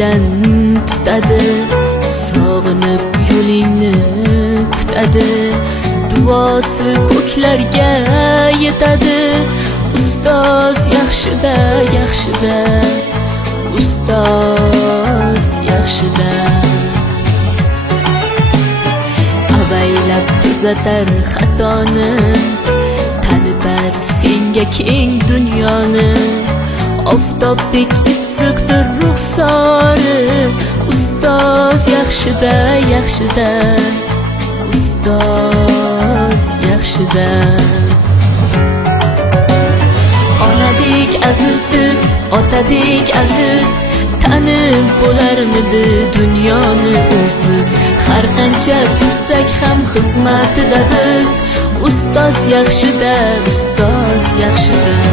ko'klardan tutadi, sog'inib yo'lingni kutadi, duosi ko'klarga yetadi. Ustoz yaxshida, yaxshida, ustoz yaxshida. Avaylab tuzatar xatoni, tanitar senga keng dunyoni. Oftobdek issiqdir ruxsori, ustoz yaxshida, yaxshida, ustoz yaxshida. Onadek azizdir, otadek aziz, tanib bo'larmidi dunyoni usiz. Har qancha tursak ham xizmatida biz, ustoz yaxshida, ustoz yaxshida.